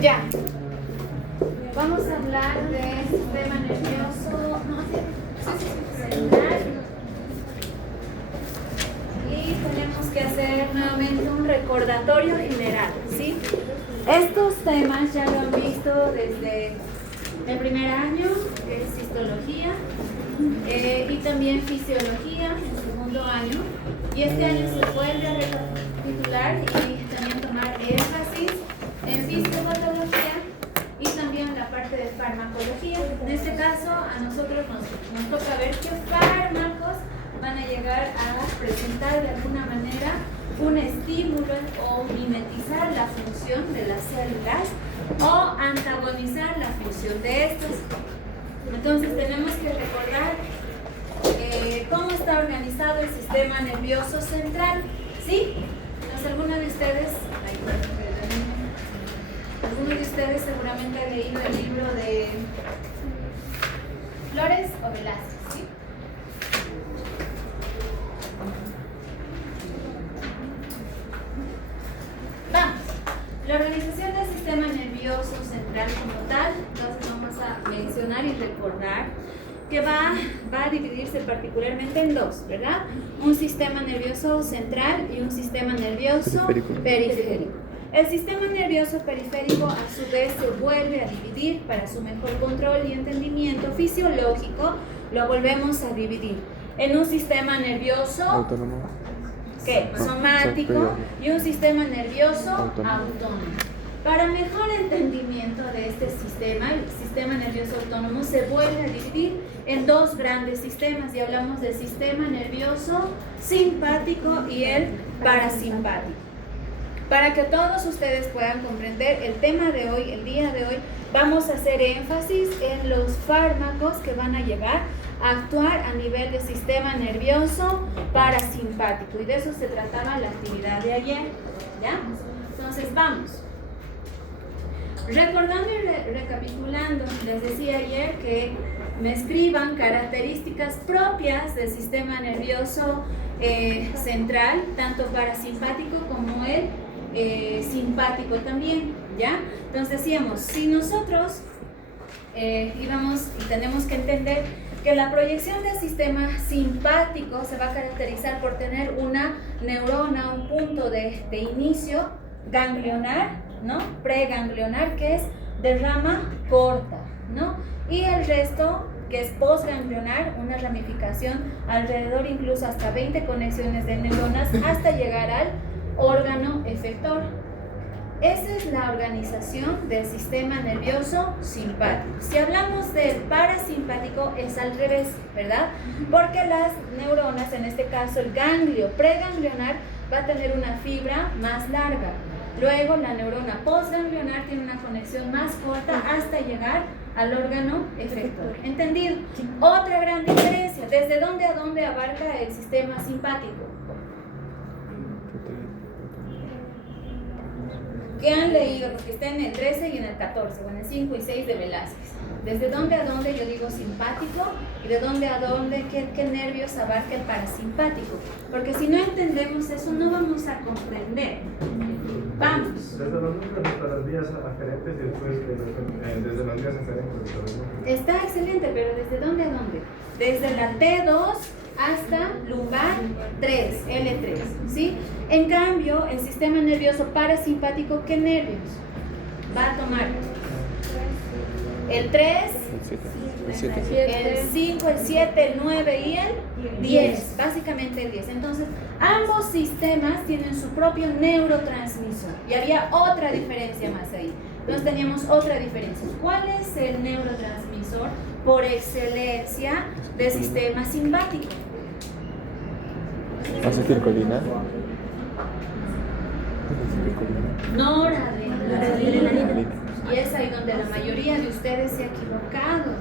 Ya. Vamos a hablar del sistema nervioso central. Y tenemos que hacer nuevamente un recordatorio general, ¿sí? Estos temas ya lo han visto desde el primer año, que es histología, y también fisiología en segundo año. Y este año se vuelve a recapitular y también tomar énfasis en fisiopatología y también la parte de farmacología. En este caso, a nosotros nos toca ver qué fármacos van a llegar a presentar de alguna manera un estímulo o mimetizar la función de las células o antagonizar la función de estas. Entonces tenemos que recordar cómo está organizado el sistema nervioso central, ¿sí? Entonces, ¿alguno de ustedes seguramente ha leído el libro de Flores o Velázquez, ¿sí? Vamos, la organización del sistema nervioso central como tal, entonces vamos a mencionar y recordar que va a dividirse particularmente en dos, ¿verdad? Un sistema nervioso central y un sistema nervioso periférico. El sistema nervioso periférico a su vez se vuelve a dividir para su mejor control y entendimiento fisiológico, lo volvemos a dividir en un sistema nervioso autónomo, somático y un sistema nervioso autónomo. Para mejor entendimiento de este sistema, el sistema nervioso autónomo se vuelve a dividir en dos grandes sistemas y hablamos del sistema nervioso simpático y el parasimpático. Para que todos ustedes puedan comprender el tema de hoy, el día de hoy, vamos a hacer énfasis en los fármacos que van a llegar a actuar a nivel del sistema nervioso parasimpático. Y de eso se trataba la actividad de ayer, ¿ya? Entonces, vamos. Recordando y recapitulando, les decía ayer que me escriban características propias del sistema nervioso central, tanto parasimpático como el simpático también, ¿ya? Entonces decíamos, si nosotros íbamos y tenemos que entender que la proyección del sistema simpático se va a caracterizar por tener una neurona, un punto de inicio ganglionar, ¿no? Preganglionar, que es de rama corta, ¿no? Y el resto, que es postganglionar, una ramificación alrededor incluso hasta 20 conexiones de neuronas hasta llegar al órgano efector. Esa es la organización del sistema nervioso simpático. Si hablamos del parasimpático es al revés, ¿verdad? Porque las neuronas, en este caso el ganglio preganglionar, va a tener una fibra más larga. Luego la neurona postganglionar tiene una conexión más corta hasta llegar al órgano efector. ¿Entendido? Otra gran diferencia, ¿desde dónde a dónde abarca el sistema simpático? ¿Qué han leído? Porque está en el 13 y en el 14, o en el 5 y 6 de Velázquez. ¿Desde dónde a dónde yo digo simpático? ¿Y de dónde a dónde qué nervios abarca el parasimpático? Porque si no entendemos eso, no vamos a comprender. Vamos. Desde los núcleos hasta las vías aferentes y después desde las vías aferentes. Está excelente, pero ¿desde dónde a dónde? Desde la T2 hasta lumbar 3, L3, ¿sí? En cambio, el sistema nervioso parasimpático, ¿qué nervios va a tomar? El 3, el 5, el 7, el 9 y el 10, básicamente el 10. Entonces, ambos sistemas tienen su propio neurotransmisor y había otra diferencia más ahí. Entonces teníamos otra diferencia. ¿Cuál es el neurotransmisor por excelencia del sistema simpático? acetilcolina. Noradrenalina. y es ahí donde la mayoría de ustedes se ha equivocado.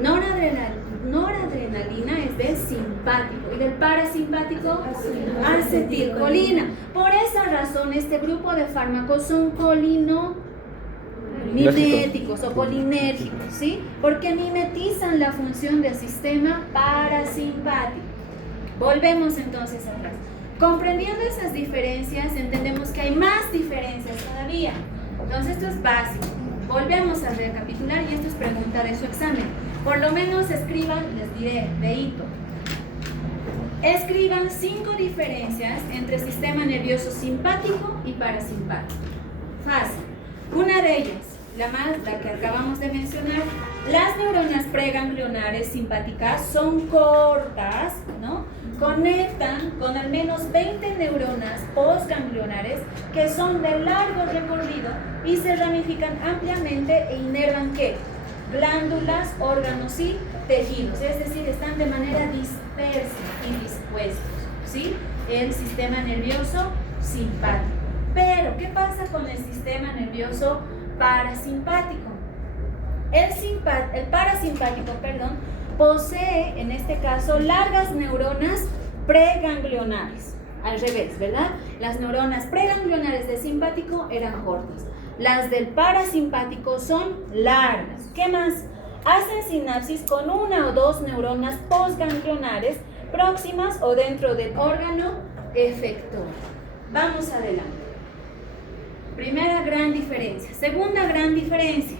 Noradrenalina es del simpático y del parasimpático acetilcolina. Por esa razón este grupo de fármacos son miméticos o colinérgicos, ¿sí? Porque mimetizan la función del sistema parasimpático. Volvemos entonces atrás. Comprendiendo esas diferencias, entendemos que hay más diferencias todavía. Entonces esto es básico. Volvemos a recapitular y esto es pregunta de su examen. Por lo menos escriban, les diré, de hito. Escriban 5 diferencias entre sistema nervioso simpático y parasimpático. Fácil. Una de ellas, la que acabamos de mencionar, las neuronas preganglionares simpáticas son cortas, ¿no? Conectan con al menos 20 neuronas postganglionares que son de largo recorrido y se ramifican ampliamente e inervan ¿qué? Glándulas, órganos y tejidos, es decir, están de manera dispersa y dispuestos, ¿sí? El sistema nervioso simpático. Pero, ¿qué pasa con el sistema nervioso parasimpático? El parasimpático, posee, en este caso, largas neuronas preganglionares. Al revés, ¿verdad? Las neuronas preganglionares del simpático eran cortas. Las del parasimpático son largas. ¿Qué más? Hacen sinapsis con 1 o 2 neuronas postganglionares próximas o dentro del órgano efector. Vamos adelante. Primera gran diferencia. Segunda gran diferencia.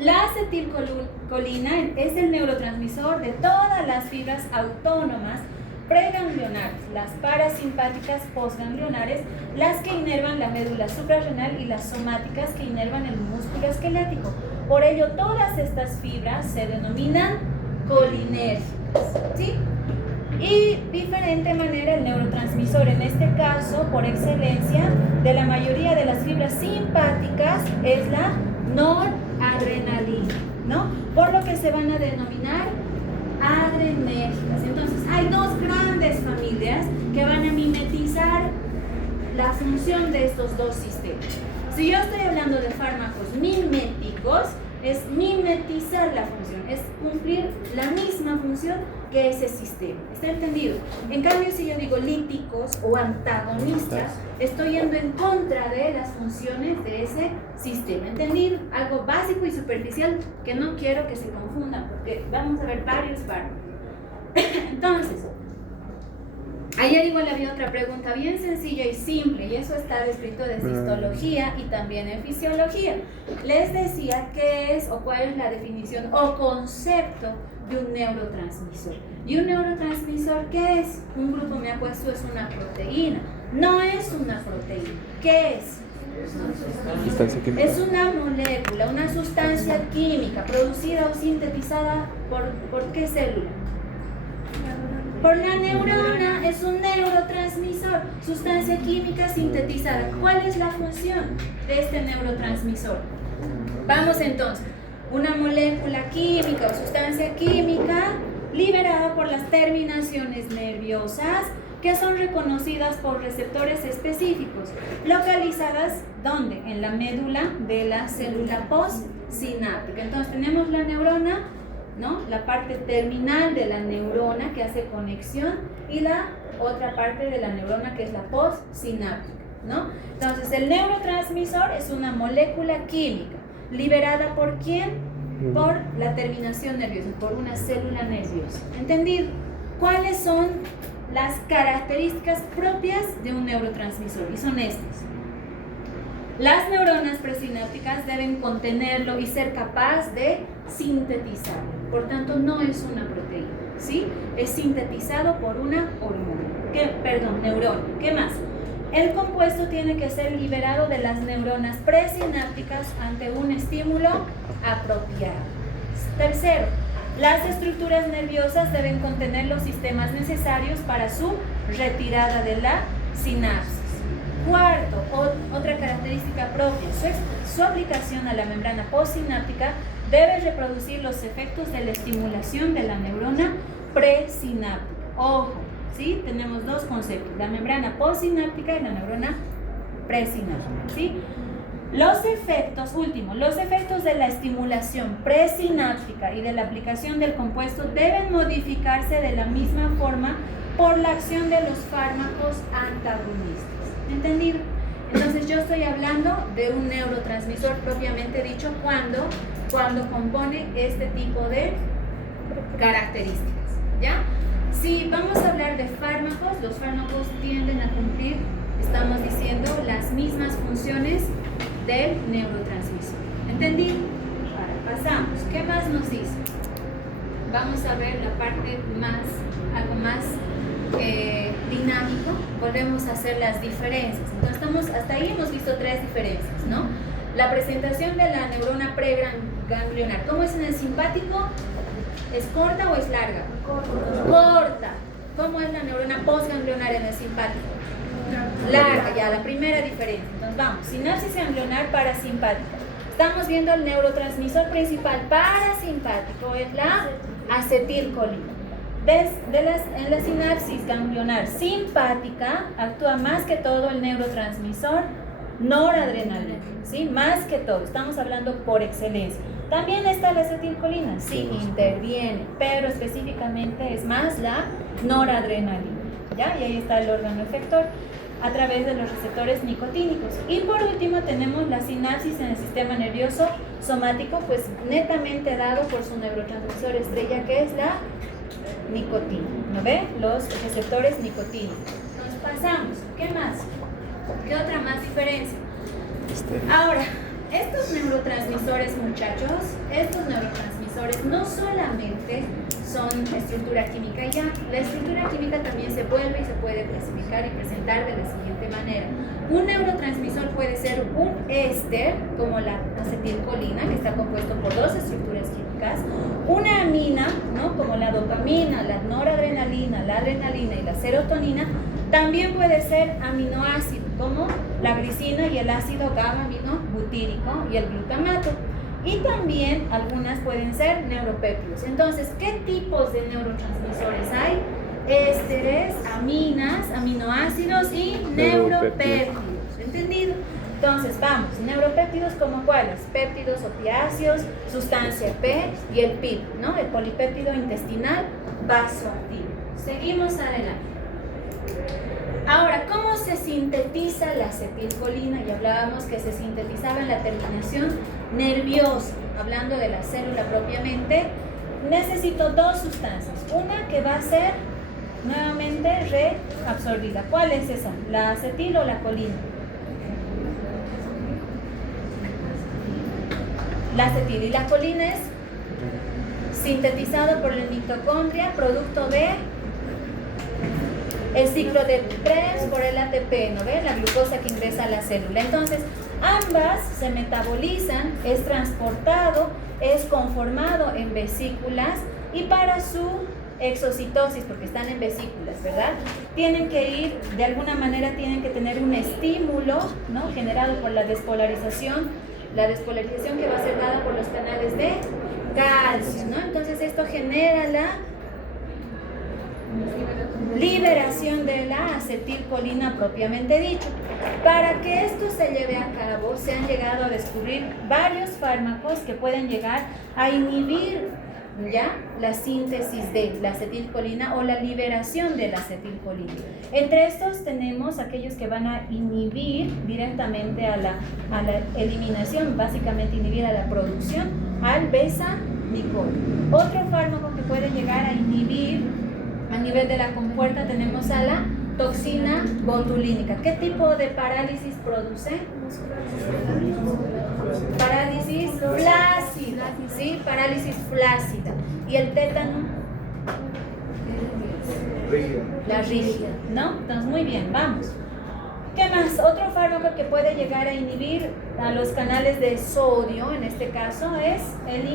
La acetilcolina es el neurotransmisor de todas las fibras autónomas preganglionares, las parasimpáticas postganglionares, las que inervan la médula suprarrenal y las somáticas que inervan el músculo esquelético. Por ello, todas estas fibras se denominan colinérgicas, ¿sí? Y diferente manera el neurotransmisor, en este caso, por excelencia, de la mayoría de las fibras simpáticas es la noradrenalina, ¿no? Por lo que se van a denominar adrenérgicas. Entonces, hay 2 grandes familias que van a mimetizar la función de estos 2 sistemas. Si yo estoy hablando de fármacos miméticos, es mimetizar la función, es cumplir la misma función que ese sistema. ¿Está entendido? En cambio, si yo digo líticos o antagonistas, estoy yendo en contra de las funciones de ese sistema. ¿Entendido? Algo básico y superficial que no quiero que se confundan, porque vamos a ver varios fármacos. Entonces, ayer igual había otra pregunta bien sencilla y simple, y eso está descrito de histología y también en fisiología. Les decía qué es o cuál es la definición o concepto de un neurotransmisor. ¿Y un neurotransmisor qué es? Un grupo me ha puesto es una proteína. No es una proteína. ¿Qué es? Es una molécula, una sustancia química producida o sintetizada ¿por qué célula? Por la neurona. Es un neurotransmisor, sustancia química sintetizada. ¿Cuál es la función de este neurotransmisor? Vamos entonces. Una molécula química o sustancia química liberada por las terminaciones nerviosas que son reconocidas por receptores específicos, localizadas ¿dónde? En la médula de la célula postsináptica. Entonces tenemos la neurona, ¿no? La parte terminal de la neurona que hace conexión y la otra parte de la neurona que es la postsináptica, ¿no? Entonces el neurotransmisor es una molécula química liberada ¿por quién? Por la terminación nerviosa, por una célula nerviosa. ¿Entendido? ¿Cuáles son las características propias de un neurotransmisor? Y son estas. Las neuronas presinápticas deben contenerlo y ser capaz de sintetizarlo. Por tanto, no es una proteína, ¿sí? Es sintetizado por una neurona. ¿Qué más? El compuesto tiene que ser liberado de las neuronas presinápticas ante un estímulo apropiado. Tercero, las estructuras nerviosas deben contener los sistemas necesarios para su retirada de la sinapsis. Cuarto, otra característica propia, su aplicación a la membrana postsináptica debe reproducir los efectos de la estimulación de la neurona presináptica. Ojo, ¿sí? Tenemos 2 conceptos, la membrana postsináptica y la neurona presináptica, ¿sí? Los efectos de la estimulación presináptica y de la aplicación del compuesto deben modificarse de la misma forma por la acción de los fármacos antagonistas. ¿Entendido? Entonces yo estoy hablando de un neurotransmisor propiamente dicho cuando compone este tipo de características, ¿ya? Si vamos a hablar de fármacos, los fármacos tienden a cumplir, estamos diciendo, las mismas funciones del neurotransmisor. ¿Entendido? Ahora pasamos. ¿Qué más nos dice? Vamos a ver la parte algo más dinámico. Volvemos a hacer las diferencias. Entonces hasta ahí hemos visto 3 diferencias, ¿no? La presentación de la neurona preganglionar. ¿Cómo es en el simpático? ¿Es corta o es larga? Corta. ¿Cómo es la neurona postganglionar en el simpático? Larga, ya, la primera diferencia. Entonces vamos, sinapsis ganglionar parasimpática. Estamos viendo el neurotransmisor principal parasimpático, es la acetilcolina. En la sinapsis ganglionar simpática actúa más que todo el neurotransmisor noradrenalina, ¿sí? Más que todo, estamos hablando por excelencia. También está la acetilcolina, sí, interviene, pero específicamente es más la noradrenalina, ¿ya? Y ahí está el órgano efector a través de los receptores nicotínicos. Y por último tenemos la sinapsis en el sistema nervioso somático, pues netamente dado por su neurotransmisor estrella, que es la nicotina, ¿no ve? Los receptores nicotínicos. Nos pasamos, ¿qué más? ¿Qué otra más diferencia? Ahora, estos neurotransmisores, muchachos, no solamente son estructura química ya, la estructura química también se vuelve y se puede clasificar y presentar de la siguiente manera. Un neurotransmisor puede ser un éster, como la acetilcolina, que está compuesto por 2 estructuras químicas, una amina, ¿no? Como la dopamina, la noradrenalina, la adrenalina y la serotonina. También puede ser aminoácido, como la glicina y el ácido gamma-aminobutírico y el glutamato. Y también algunas pueden ser neuropéptidos. Entonces, ¿qué tipos de neurotransmisores hay? Ésteres, aminas, aminoácidos y neuropéptidos. ¿Entendido? Entonces, vamos, neuropéptidos como cuáles? Péptidos opiáceos, sustancia P y el PIP, ¿no? El polipéptido intestinal vasoactivo. Seguimos adelante. Ahora, ¿cómo se sintetiza la acetilcolina? Ya hablábamos que se sintetizaba en la terminación nerviosa. Hablando de la célula propiamente, necesito 2 sustancias. Una que va a ser nuevamente reabsorbida. ¿Cuál es esa? ¿La acetil o la colina? La acetil. Y la colina es sintetizado por la mitocondria, producto de el ciclo de Krebs por el ATP, ¿no ven? La glucosa que ingresa a la célula. Entonces, ambas se metabolizan, es transportado, es conformado en vesículas y para su exocitosis, porque están en vesículas, ¿verdad? Tienen que ir, de alguna manera tienen que tener un estímulo, ¿no? Generado por la despolarización que va a ser dada por los canales de calcio, ¿no? Entonces esto genera la liberación de la acetilcolina propiamente dicho. Para que esto se lleve a cabo, se han llegado a descubrir varios fármacos que pueden llegar a inhibir ya la síntesis de la acetilcolina o la liberación de la acetilcolina. Entre estos tenemos aquellos que van a inhibir directamente a la eliminación, básicamente inhibir a la producción al beta-nicol. Otro fármaco que puede llegar a inhibir a nivel de la compuerta tenemos a la toxina botulínica. ¿Qué tipo de parálisis produce? Parálisis flácida, ¿sí? Parálisis flácida. ¿Y el tétano? La rígida, ¿no? Entonces, muy bien, vamos. ¿Qué más? Otro fármaco que puede llegar a inhibir a los canales de sodio, en este caso, es el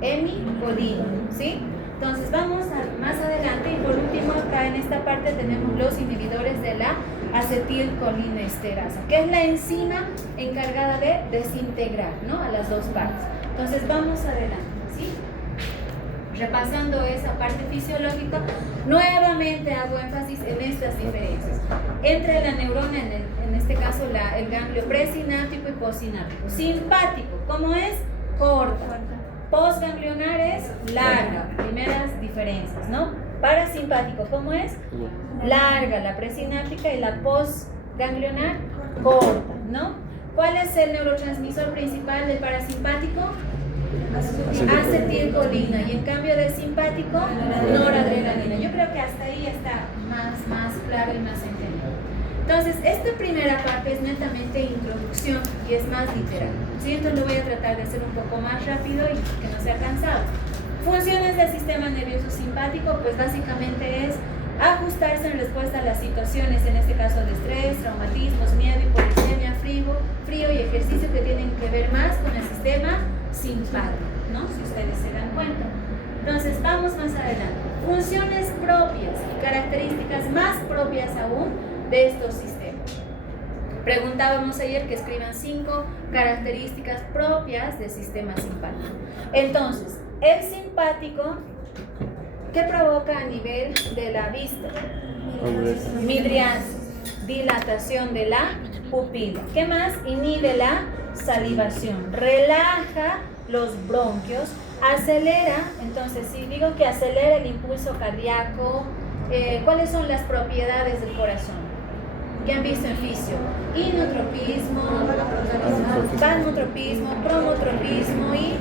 hemicolina, ¿sí? Entonces vamos más adelante y por último acá en esta parte tenemos los inhibidores de la acetilcolinesterasa, que es la enzima encargada de desintegrar, ¿no? A las 2 partes. Entonces vamos adelante, ¿sí? repasando esa parte fisiológica, nuevamente hago énfasis en estas diferencias entre la neurona, en este caso el ganglio presináptico y postsináptico. Simpático, ¿cómo es? Corta. Postganglionar es larga. Primeras diferencias, ¿no? Parasimpático, ¿cómo es? Larga la presináptica y la postganglionar corta, ¿no? ¿Cuál es el neurotransmisor principal del parasimpático? Acetilcolina, y en cambio del simpático, noradrenalina. Yo creo que hasta ahí está más claro y más entendido. Entonces, esta primera parte es netamente introducción y es más literal. ¿Sí? Entonces lo voy a tratar de hacer un poco más rápido y que no sea cansado. Funciones del sistema nervioso simpático, pues básicamente es ajustarse en respuesta a las situaciones, en este caso de estrés, traumatismos, miedo, hipoxemia, frío y ejercicio que tienen que ver más con el sistema simpático, ¿no? Si ustedes se dan cuenta. Entonces, vamos más adelante. Funciones propias y características más propias aún de estos sistemas. Preguntábamos ayer que escriban 5 características propias del sistema simpático. Entonces, el simpático, ¿qué provoca a nivel de la vista? Midriasis, dilatación de la pupila. ¿Qué más? Inhibe la salivación, relaja los bronquios, acelera. Entonces, si digo que acelera el impulso cardíaco, ¿cuáles son las propiedades del corazón? ¿Qué han visto en fisio? Inotropismo, palmotropismo, promotropismo y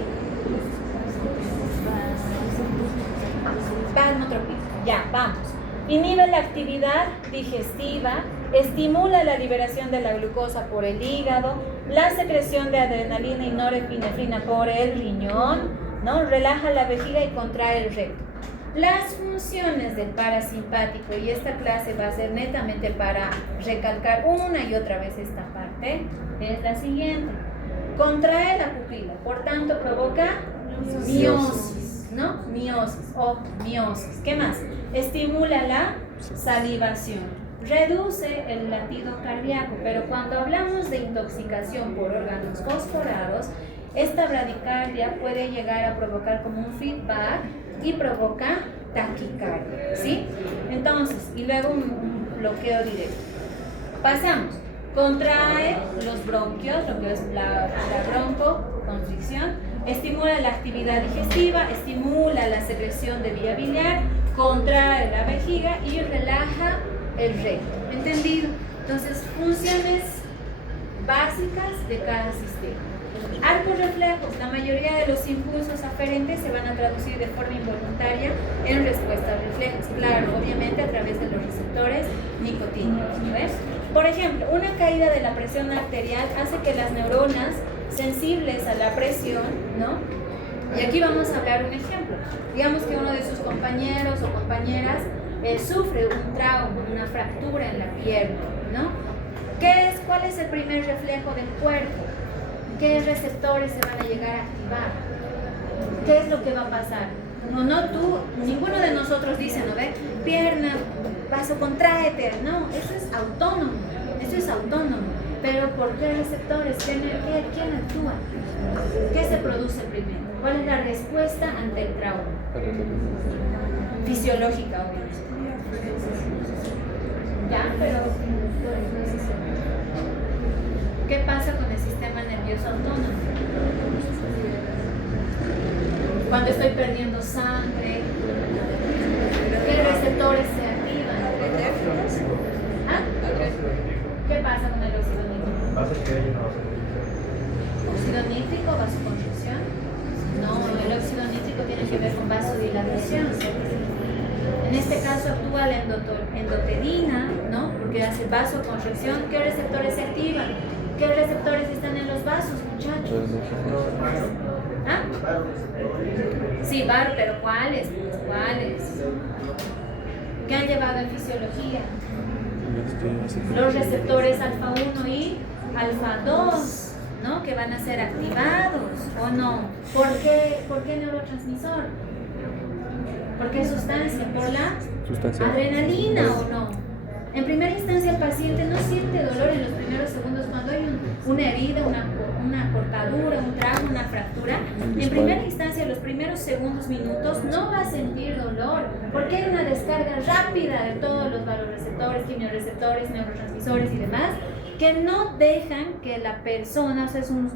palmotropismo. Ya, vamos. Inhibe la actividad digestiva, estimula la liberación de la glucosa por el hígado, la secreción de adrenalina y norepinefrina por el riñón, ¿no? Relaja la vejiga y contrae el recto. Las funciones del parasimpático, y esta clase va a ser netamente para recalcar una y otra vez esta parte, es la siguiente. Contrae la pupila, por tanto provoca miosis, ¿no? Miosis o miosis. ¿Qué más? Estimula la salivación, reduce el latido cardíaco, pero cuando hablamos de intoxicación por órganos fosforados, esta bradicardia puede llegar a provocar como un feedback y provoca taquicardia, ¿sí? Entonces, y luego un bloqueo directo. Pasamos. Contrae los bronquios, lo que es la broncoconstricción, estimula la actividad digestiva, estimula la secreción de vía biliar, contrae la vejiga y relaja el recto. ¿Entendido? Entonces, funciones básicas de cada sistema. Arcos reflejos, la mayoría de los impulsos aferentes se van a traducir de forma involuntaria en respuestas reflejas, claro, obviamente a través de los receptores nicotínicos, ¿ves? Por ejemplo, una caída de la presión arterial hace que las neuronas sensibles a la presión, ¿no? Y aquí vamos a hablar un ejemplo. Digamos que uno de sus compañeros o compañeras sufre un trauma, una fractura en la pierna, ¿no? ¿Cuál es el primer reflejo del cuerpo? ¿Qué receptores se van a llegar a activar? ¿Qué es lo que va a pasar? No tú, ninguno de nosotros dice, ¿no ve? Pierna, vasocontráete. No, eso es autónomo. Pero ¿por qué receptores? ¿Quién actúa? ¿Qué se produce primero? ¿Cuál es la respuesta ante el trauma? Fisiológica, obviamente. Ya, pero ¿qué pasa con el sistema nervioso autónomo? Cuando estoy perdiendo sangre, ¿qué receptores se activan? ¿Ah? ¿Qué pasa con el óxido nítrico? ¿Óxido nítrico, vasoconstricción? No, el óxido nítrico tiene que ver con vasodilatación, ¿cierto? En este caso actúa la endotelina, ¿no? Porque hace vasoconstricción. ¿Qué receptores se activan? ¿Qué receptores están en los vasos, muchachos? ¿Ah? Sí, pero ¿cuáles? ¿Qué han llevado en fisiología? Los receptores alfa 1 y alfa 2, ¿no? Que van a ser activados, ¿o no? ¿Por qué neurotransmisor? ¿Por qué sustancia? ¿Por la adrenalina o no? En primera instancia el paciente no siente dolor en los primeros segundos cuando hay un una herida, una cortadura, un trauma, una fractura, en primera instancia, los primeros segundos, minutos, no va a sentir dolor, porque hay una descarga rápida de todos los vasoreceptores, quimiorreceptores, neurotransmisores y demás, que no dejan que la persona, o sea, es un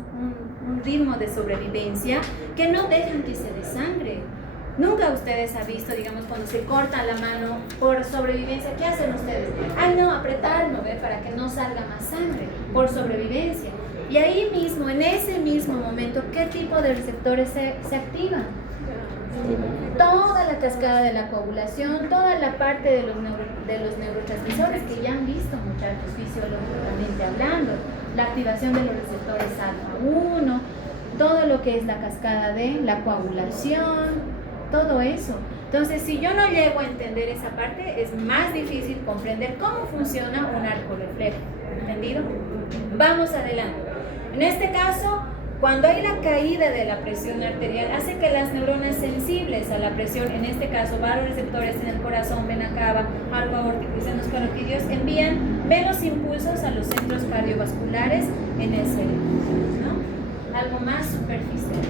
ritmo de sobrevivencia, que no dejan que se desangre. Nunca ustedes han visto, digamos, cuando se corta la mano por sobrevivencia, ¿qué hacen ustedes? Ay, no, apretarlo, ¿ve? Para que no salga más sangre, por sobrevivencia. Y ahí mismo, en ese mismo momento, ¿qué tipo de receptores se activan? Toda la cascada de la coagulación, toda la parte de los neurotransmisores que ya han visto, muchachos, fisiológicamente hablando, la activación de los receptores alfa-1, todo lo que es la cascada de la coagulación, todo eso. Entonces, si yo no llego a entender esa parte, es más difícil comprender cómo funciona un arco reflejo. ¿Entendido? Vamos adelante. En este caso, cuando hay la caída de la presión arterial, hace que las neuronas sensibles a la presión, en este caso vasoreceptores en el corazón, vena cava, arco aórtico y senos carotídeos, envían velos impulsos a los centros cardiovasculares en el cerebro, ¿no? Algo más superficial.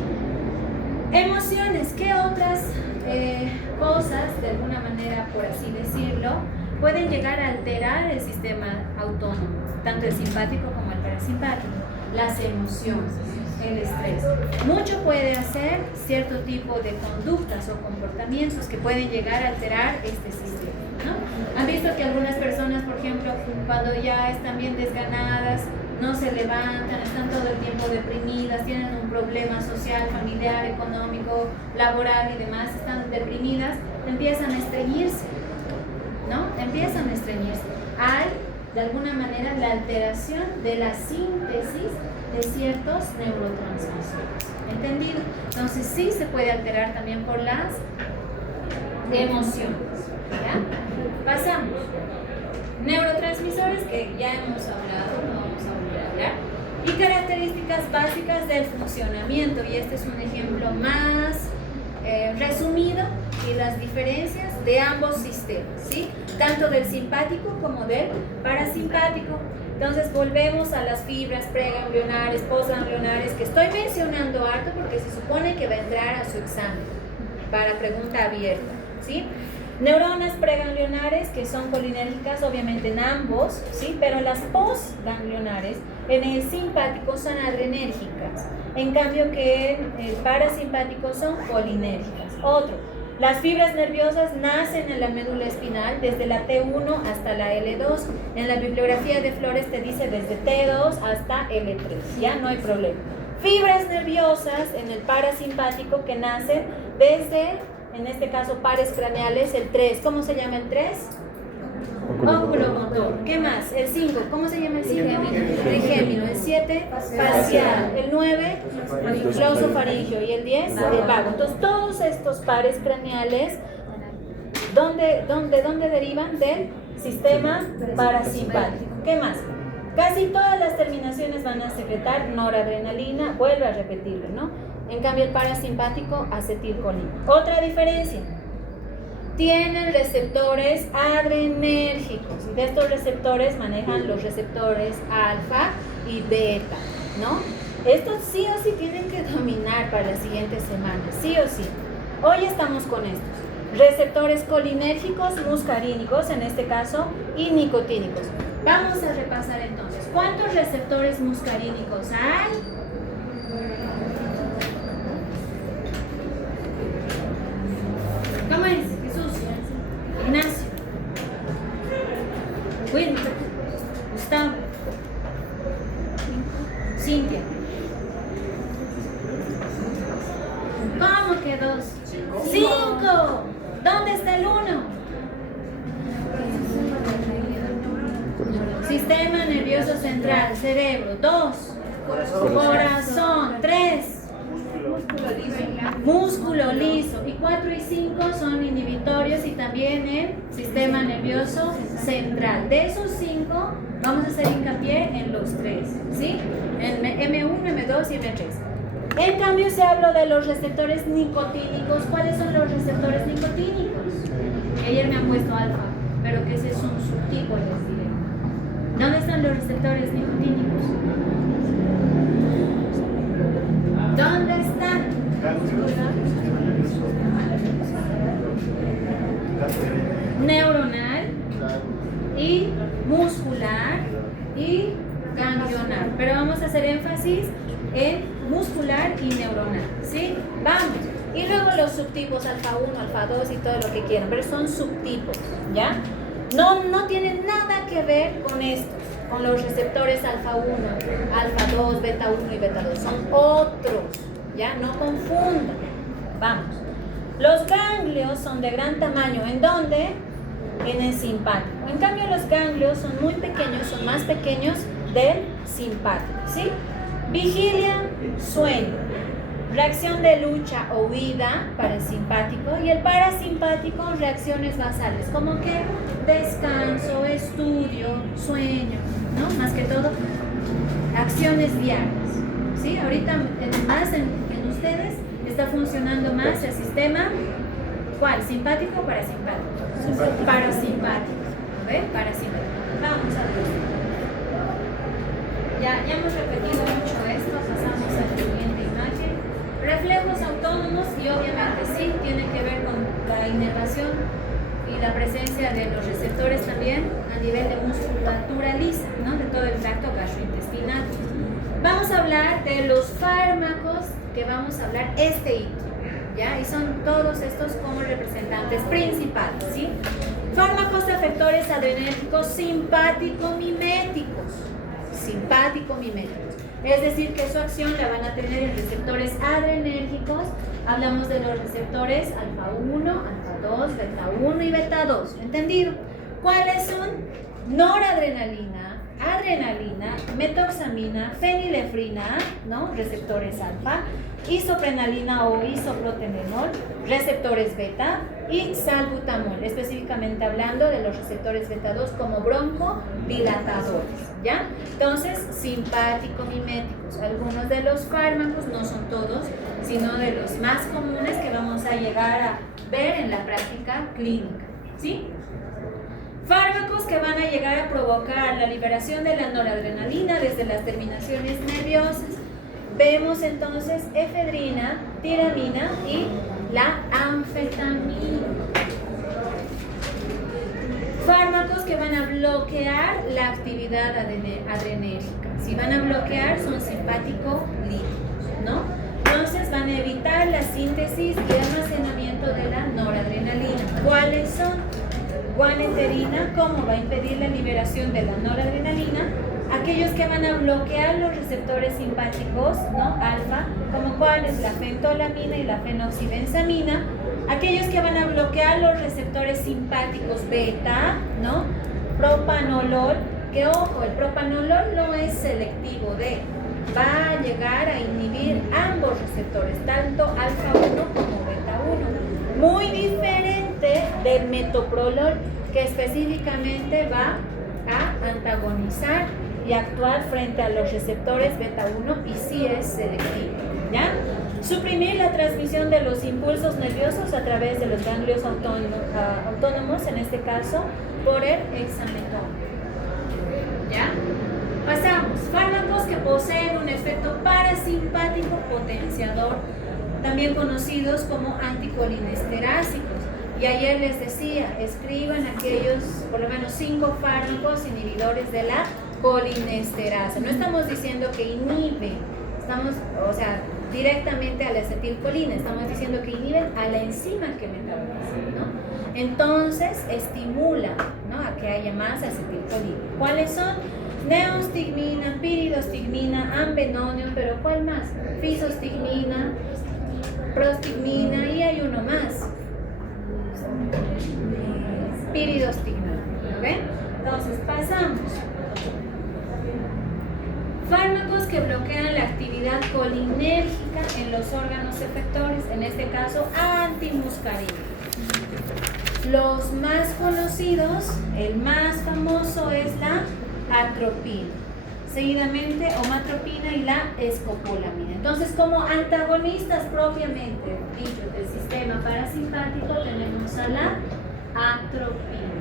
Emociones, ¿qué otras cosas, de alguna manera, por así decirlo, pueden llegar a alterar el sistema autónomo, tanto el simpático como el parasimpático? Las emociones, el estrés. Mucho puede hacer cierto tipo de conductas o comportamientos que pueden llegar a alterar este sistema, ¿no? Han visto que algunas personas, por ejemplo, cuando ya están bien desganadas, no se levantan, están todo el tiempo deprimidas, tienen un problema social, familiar, económico, laboral y demás, están deprimidas, empiezan a estreñirse, ¿no? Empiezan a estreñirse. Hay, de alguna manera, la alteración de la síntesis de ciertos neurotransmisores. ¿Entendido? Entonces sí se puede alterar también por las emociones. ¿Ya? Pasamos. Neurotransmisores, que ya hemos hablado, no vamos a volver a hablar, y características básicas del funcionamiento, y este es un ejemplo más resumido, y las diferencias de ambos sistemas, ¿sí? Tanto del simpático como del parasimpático. Entonces volvemos a las fibras preganglionares, postganglionares, que estoy mencionando harto porque se supone que va a entrar a su examen para pregunta abierta, ¿sí? Neuronas preganglionares, que son colinérgicas obviamente en ambos, ¿sí? Pero las postganglionares en el simpático son adrenérgicas, en cambio que en el parasimpático son colinérgicas. Otro, las fibras nerviosas nacen en la médula espinal desde la T1 hasta la L2. En la bibliografía de Flores te dice desde T2 hasta L3, ya no hay problema. Fibras nerviosas en el parasimpático que nacen desde, en este caso, pares craneales, el 3. ¿Cómo se llama el 3? Oculomotor. ¿Qué más? El 5. ¿Cómo se llama el 5? Trigémino. El 7, facial. El 9, glosofaringio. Y el 10, el vago. Entonces, todos estos pares craneales, ¿de dónde derivan? Del sistema parasimpático. ¿Qué más? Casi todas las terminaciones van a secretar noradrenalina. Vuelve a repetirlo, ¿no? En cambio, el parasimpático, acetilcolina. Otra diferencia. Tienen receptores adrenérgicos. Y de estos receptores manejan los receptores alfa y beta, ¿no? Estos sí o sí tienen que dominar para las siguientes semanas, sí o sí. Hoy estamos con estos. Receptores colinérgicos, muscarínicos en este caso, y nicotínicos. Vamos a repasar entonces. ¿Cuántos receptores muscarínicos hay? ¿Cómo es? Jesús, Ignacio, Wilma, Gustavo, Cintia. ¿Cómo que 2? 5. ¿Dónde está el 1? Sistema nervioso central, cerebro. 2. Corazón. 3. Músculo liso. Y 4 y 5 son inhibitorios y también el sistema nervioso central. De esos 5 vamos a hacer hincapié en los 3, ¿sí? En M1, M2 y M3. En cambio, se habla de los receptores nicotínicos. ¿Cuáles son los receptores nicotínicos? Ayer me han puesto alfa, pero que ese es un subtipo, les diré. ¿Dónde están los receptores nicotínicos? ¿Dónde están? Neuronal y muscular y ganglionar. Pero vamos a hacer énfasis en muscular y neuronal, ¿sí? Vamos. Y luego los subtipos alfa 1, alfa 2 y todo lo que quieran, pero son subtipos, ¿ya? No tienen nada que ver con estos, con los receptores alfa 1, alfa 2, beta 1 y beta 2. Son otros, ¿ya? No confundan. Vamos. Los ganglios son de gran tamaño. ¿En dónde? En el simpático. En cambio, los ganglios son muy pequeños, son más pequeños del simpático, ¿sí? Vigilia, sueño. Reacción de lucha o huida para el simpático, y el parasimpático, reacciones basales, como que descanso, estudio, sueño, ¿no? Más que todo, acciones diarias, ¿sí? Ahorita más en ustedes está funcionando más el sistema, ¿cuál? ¿Simpático o parasimpático? Parasimpático, ¿ves? Parasimpático. Vamos a ver. Ya hemos repetido mucho esto, pasamos a la siguiente imagen. Reflejos autónomos, y obviamente sí, tiene que ver con la inervación y la presencia de los receptores también a nivel de musculatura lisa, ¿no? De todo el tracto gastrointestinal. Vamos a hablar de los fármacos que vamos a hablar este hito, ¿ya? Y son todos estos como representantes principales, ¿sí? Fármacos efectores adrenérgicos simpático-miméticos. Simpático-miméticos. Es decir, que su acción la van a tener en receptores adrenérgicos. Hablamos de los receptores alfa 1, alfa 2, beta 1 y beta 2. ¿Entendido? ¿Cuáles son? Noradrenalina, adrenalina, metoxamina, fenilefrina, ¿no? Receptores alfa, isoprenalina o isoprotenenol, receptores beta, y salbutamol, específicamente hablando de los receptores beta 2 como broncodilatadores, ¿ya? Entonces, simpático-miméticos. Algunos de los fármacos, no son todos, sino de los más comunes que vamos a llegar a ver en la práctica clínica, ¿sí? Fármacos que van a llegar a provocar la liberación de la noradrenalina desde las terminaciones nerviosas. Vemos entonces efedrina, tiramina y la anfetamina. Fármacos que van a bloquear la actividad adrenérgica. Si van a bloquear, son simpático-líticos, ¿no? Entonces van a evitar la síntesis y almacenamiento de la noradrenalina. ¿Cuáles son? Guaneterina, ¿cómo va a impedir la liberación de la noradrenalina? Aquellos que van a bloquear los receptores simpáticos, ¿no? Alfa, como cuáles, la fentolamina y la fenoxibenzamina. Aquellos que van a bloquear los receptores simpáticos beta, ¿no? Propanolol, que ojo, el propanolol no es selectivo va a llegar a inhibir ambos receptores, tanto alfa 1 como beta 1. Muy diferente del metoprolol, que específicamente va a antagonizar y actuar frente a los receptores beta 1 y sí es selectivo, ¿ya? Suprimir la transmisión de los impulsos nerviosos a través de los ganglios autónomos, en este caso por el hexametón, ¿ya? Pasamos, fármacos que poseen un efecto parasimpático potenciador, también conocidos como anticolinesterásicos. Y ayer les decía, escriban aquellos, por lo menos 5 fármacos inhibidores de la colinesterasa. No estamos diciendo que inhiben, estamos, o sea, directamente a la acetilcolina, estamos diciendo que inhiben a la enzima que metaboliza, ¿no? Entonces, estimulan, ¿no?, a que haya más acetilcolina. ¿Cuáles son? Neostigmina, piridostigmina, ambenonium, pero ¿cuál más? Fisostigmina, prostigmina y hay uno más. Piridostigmina, ¿ven? Entonces, pasamos. Fármacos que bloquean la actividad colinérgica en los órganos efectores, en este caso antimuscarínicos. Los más conocidos, el más famoso es la atropina, seguidamente omatropina y la escopolamina. Entonces, como antagonistas propiamente dicho del sistema parasimpático, tenemos a la atropina,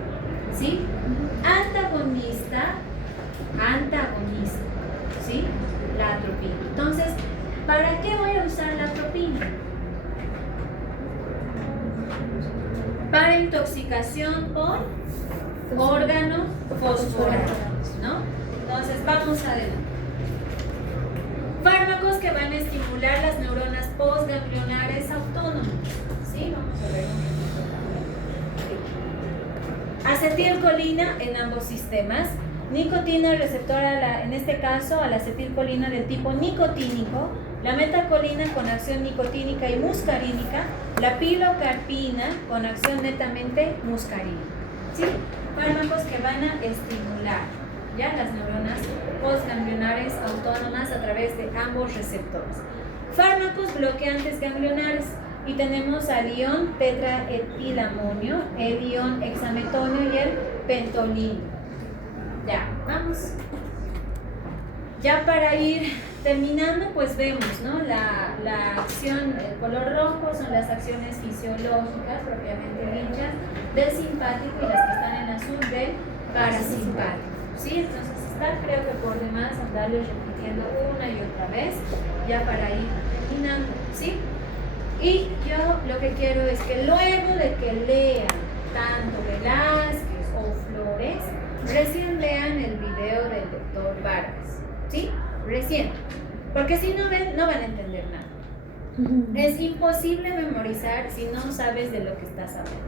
¿sí? Antagonista antagonista, ¿sí? La atropina. Entonces, ¿para qué voy a usar la atropina? Para intoxicación por órganos fosforados, ¿no? Entonces, vamos adelante. Fármacos que van a estimular las neuronas postganglionares autónomas, ¿sí? Vamos a ver. Acetilcolina en ambos sistemas, nicotina receptora, en este caso a la acetilcolina del tipo nicotínico, la metacolina con acción nicotínica y muscarínica, la pilocarpina con acción netamente muscarínica, ¿sí? Fármacos que van a estimular ya las neuronas postganglionares autónomas a través de ambos receptores. Fármacos bloqueantes ganglionares. Y tenemos al ion tetraetilamonio, el ion hexametonio y el pentolino. Ya, vamos. Ya para ir terminando, pues vemos, ¿no? La acción, el color rojo son las acciones fisiológicas propiamente dichas del simpático y las que están en azul del parasimpático, ¿sí? Entonces está, creo que por demás andarles repitiendo una y otra vez, ya para ir terminando, ¿sí? Y yo lo que quiero es que luego de que lean tanto Velázquez o Flores, recién lean el video del doctor Vargas, ¿sí? Recién, porque si no ven, no van a entender nada. Es imposible memorizar si no sabes de lo que estás hablando,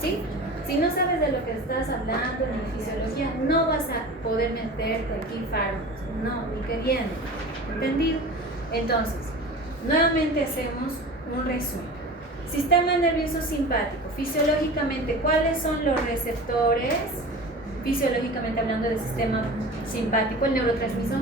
¿sí? Si no sabes de lo que estás hablando en fisiología, no vas a poder meterte aquí fármacos, no, ni queriendo, ¿entendido? Entonces, nuevamente hacemos un resumen. Sistema nervioso simpático. Fisiológicamente, ¿cuáles son los receptores? Fisiológicamente hablando del sistema simpático, el neurotransmisor,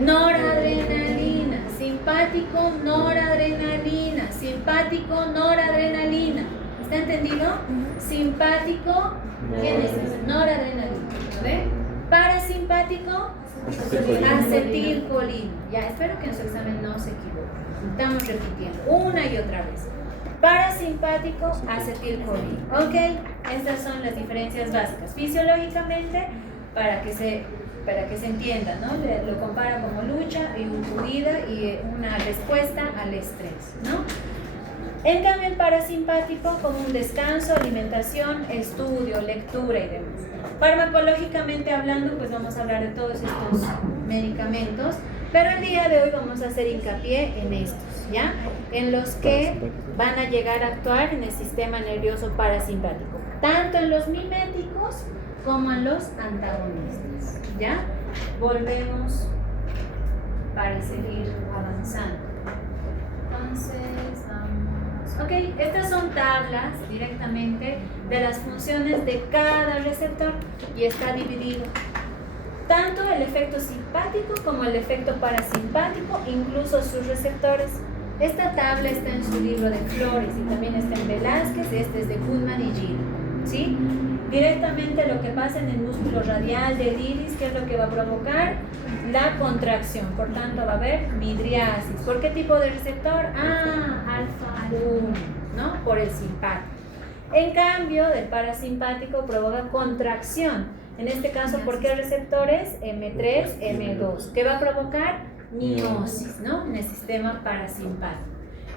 noradrenalina, simpático, noradrenalina, simpático, noradrenalina. ¿Está entendido? Simpático, ¿quién es eso? Noradrenalina. A ver, parasimpático, acetilcolina. Ya, espero que en su examen no se equivoque. Estamos repitiendo una y otra vez. Parasimpático, acetilcolina. Ok, estas son las diferencias básicas. Fisiológicamente, para que se entienda, ¿no? Lo compara como lucha y huida y una respuesta al estrés, ¿no? En cambio, el parasimpático como un descanso, alimentación, estudio, lectura y demás. Farmacológicamente hablando, pues vamos a hablar de todos estos medicamentos, pero el día de hoy vamos a hacer hincapié en estos, ¿ya? En los que van a llegar a actuar en el sistema nervioso parasimpático, tanto en los miméticos como en los antagonistas, ¿ya? Volvemos para seguir avanzando. Entonces, ok, estas son tablas directamente de las funciones de cada receptor y está dividido tanto el efecto simpático como el efecto parasimpático, incluso sus receptores. Esta tabla está en su libro de Flores y también está en Velázquez, este es de Goodman y Gil, ¿sí? Directamente lo que pasa en el músculo radial del iris, ¿qué es lo que va a provocar? La contracción, por tanto va a haber midriasis. ¿Por qué tipo de receptor? Alfa 1, ¿no? Por el simpático. En cambio, del parasimpático provoca contracción. En este caso, ¿por qué receptores? M3, M2. ¿Qué va a provocar? Miosis, ¿no? En el sistema parasimpático.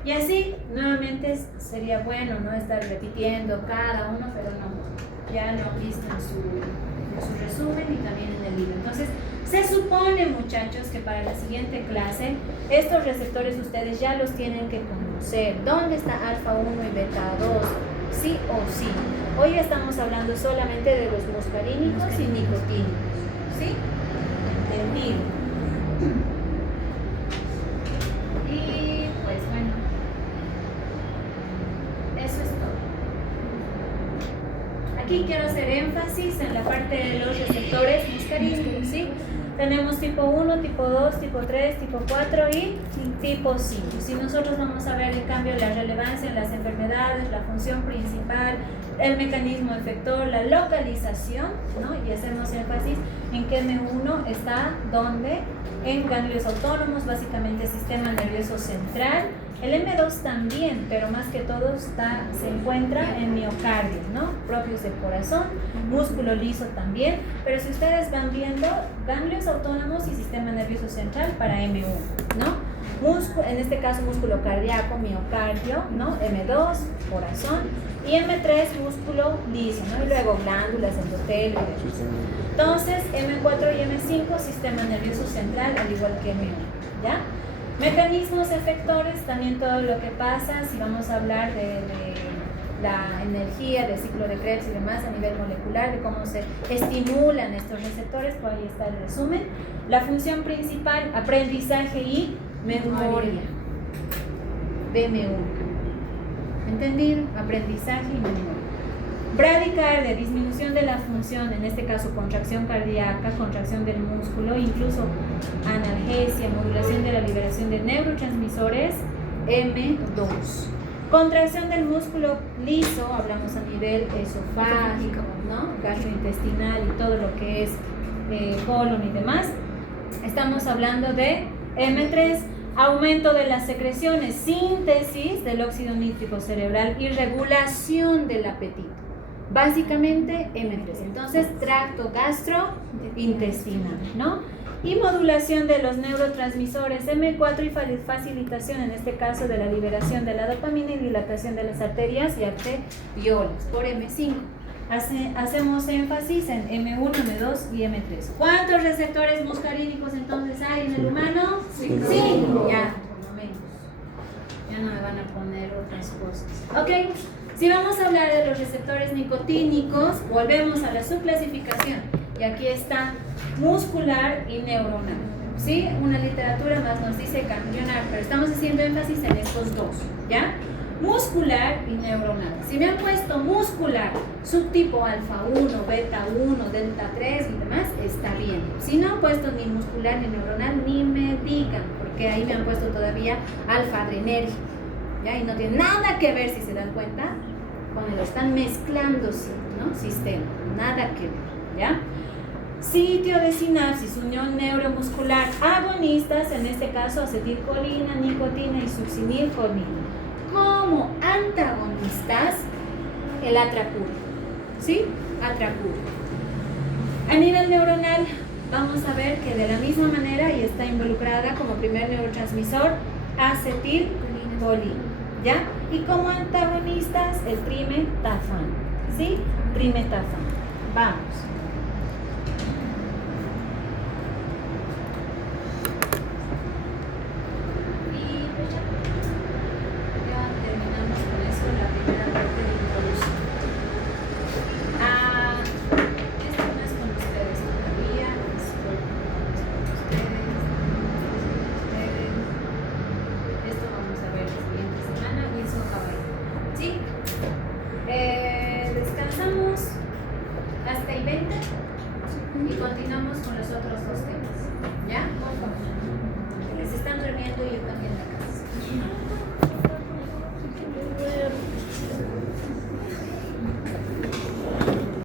Y así, nuevamente, sería bueno no estar repitiendo cada uno, pero no, ya lo han visto en su resumen y también en el libro. Entonces, se supone, muchachos, que para la siguiente clase, estos receptores ustedes ya los tienen que conocer. ¿Dónde está alfa 1 y beta 2? Sí o sí. Hoy estamos hablando solamente de los muscarínicos y nicotínicos. ¿Sí? Entendido. Y pues bueno, eso es todo. Aquí quiero hacer énfasis en la parte de los receptores muscarínicos, ¿sí? Tenemos tipo 1, tipo 2, tipo 3, tipo 4 y tipo 5. Si nosotros vamos a ver en cambio la relevancia en las enfermedades, la función principal, el mecanismo efector, la localización, ¿no? Y hacemos énfasis en que M1 está donde en ganglios autónomos, básicamente sistema nervioso central, El M2 también, pero más que todo se encuentra en miocardio, ¿no? Propios del corazón, músculo liso también, pero si ustedes van viendo, ganglios autónomos y sistema nervioso central para M1, ¿no? En este caso músculo cardíaco, miocardio, ¿no? M2, corazón, y M3, músculo liso, ¿no? Y luego glándulas, endotelio. Entonces, M4 y M5, sistema nervioso central, al igual que M1, ¿ya? Mecanismos efectores, también todo lo que pasa, si vamos a hablar de la energía, del ciclo de Krebs y demás a nivel molecular, de cómo se estimulan estos receptores, pues ahí está el resumen. La función principal, aprendizaje y memoria, BM1. ¿Entendido? Aprendizaje y memoria. Bradicardia, disminución de la función, en este caso contracción cardíaca, contracción del músculo, incluso analgesia, modulación de la liberación de neurotransmisores, M2. Contracción del músculo liso, hablamos a nivel esofágico, ¿no? Gastrointestinal y todo lo que es colon y demás. Estamos hablando de M3, aumento de las secreciones, síntesis del óxido nítrico cerebral y regulación del apetito. Básicamente M3. Entonces, tracto gastrointestinal, ¿no? Y modulación de los neurotransmisores M4 y facilitación, en este caso, de la liberación de la dopamina y dilatación de las arterias y arteriolas por M5. Hacemos énfasis en M1, M2 y M3. ¿Cuántos receptores muscarínicos entonces hay en el humano? 5. Ya, por lo menos. Ya no me van a poner otras cosas. Ok, si vamos a hablar de los receptores nicotínicos, volvemos a la subclasificación. Y aquí está muscular y neuronal. ¿Sí? Una literatura más nos dice ganglionar, pero estamos haciendo énfasis en estos dos, ¿ya? Muscular y neuronal. Si me han puesto muscular, subtipo alfa 1, beta 1, delta 3 y demás, está bien. Si no han puesto ni muscular ni neuronal, ni me digan, porque ahí me han puesto todavía alfa adrenérgico, ¿ya? Y no tiene nada que ver, si se dan cuenta, cuando lo están mezclando, ¿no? Sistema, nada que ver, ¿ya? Sitio de sinapsis, unión neuromuscular, agonistas, en este caso acetilcolina, nicotina y succinilcolina. Como antagonistas, el atracuro, ¿sí? Atracuro. A nivel neuronal, vamos a ver que de la misma manera, y está involucrada como primer neurotransmisor, acetilcolina, ¿ya? Y como antagonistas, el trimetafán, ¿sí? Trimetafán. Vamos.